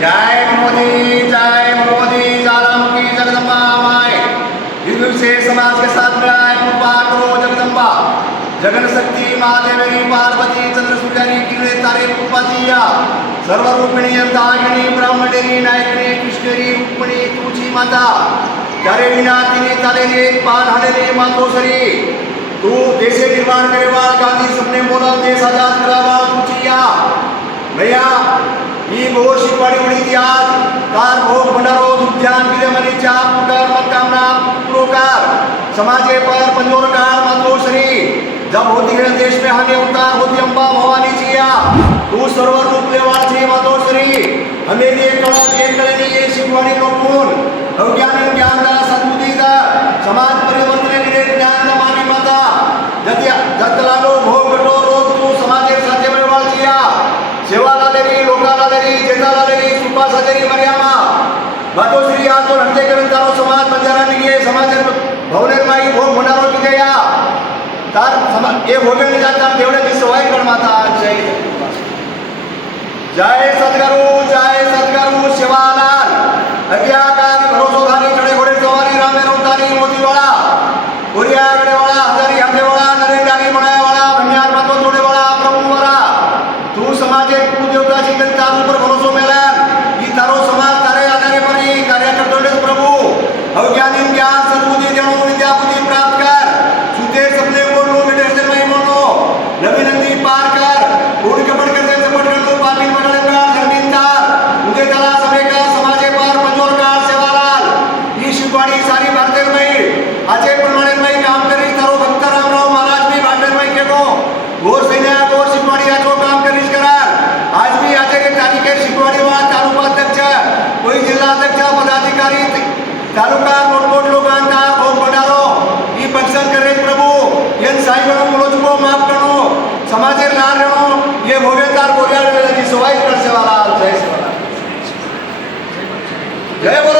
जय मोदी जालम की जगदम्बा माए। इस दिवसे समाज के साथ मिलाए कृपा करो जगदम्बा। जगन शक्ति महादेवी पार्वती चंद्र सूर्यानी किरणे तारे कृपा दिया। सर्वरूपिणी अर्धांगिनी ब्राह्मणी नायकनी कृष्णेरी रुक्मिणी तुझी माता। त्यारे विना तिने चालेली एक पान हाणलेली मातोश्री। तू देशे निर्माण करेवा गांधी सपने बोला देश आजाद करावा तुझी या भैया ही गोर शिकवाडी उडी आज कार भोग भंडारो उद्यान विलेमनीच्या पुकार मनकामना पुरोकार समाजे पर पंजोरकार मातोश्री। जब होती है देश में हानि उतार होती अम्बा भवानी जी या तू सर्व रूप लेवाची मातोश्री। हमें लिए कळा जे कळेली ये शिकवाडी लोकून अज्ञानी ज्ञानदा सद्बुद्धीदा समाज परिवर्तन के ज्ञान मानी माता। जतलालो भोग गटो रोग तू समाजे साथे मिळवाची या सेवाला देवी लोकाला देवी जेताला देवी सुपासा देवी मर्यामा मातोश्री आज तो हंते करून तारो समाज बंजारा निघे समाज भवनेर माई भोग भंडारो की गया तार समाज ये भोगेने जाता तेवढे की सवय कर माता। जय सद्गुरु शिवालाल अज्ञाकारी भरोसोधारी चढ़े घोड़े सवारी रामे रौतारी मोतीवाला कोरिया गड़ेवाला हजारी हंदेवाला नरेंद्रानी बनायावाला भंडार मातो तोड़ेवाला प्रभुवाला तू समाजे कुलदेवता जी के तारू पर भरोसो मेलान ई तारो समाज तारे आधारे परी कार्य करतोडे प्रभु अज्ञानी ज्ञान सद्बुद्धि देणो विद्या बुद्धि प्राप्त कर सुते सपने बोलनो बेटे जन्मई बोलनो नवी नंदी पार कर कोड कपड़ करते चपट कर दो पापी पकड़े का धर्मिंदार उदे तला सभे का समाजे पार पंजोर का सेवालाल ई शिववाणी सारी भारतेर में आजे प्रमाणे में काम करी तारो भक्त रामराव महाराज भी भारतेर में केको गोर सैन्य गोर शिववाणी आजो काम करीश करा आज भी आजे के तारीखे शिववाणी वाला तालुका अध्यक्ष कोई जिल्हा अध्यक्ष पदाधिकारी तालुका मोठमोठ लोकांना भोग भंडारो ई फंक्शन करे प्रभु यन साईगणो मुलोचको माफ करो समाजेर लाल रहो ये भोगेदार बोलिया की सवाई कर सेवालाल जय सेवालाल जय बोलो।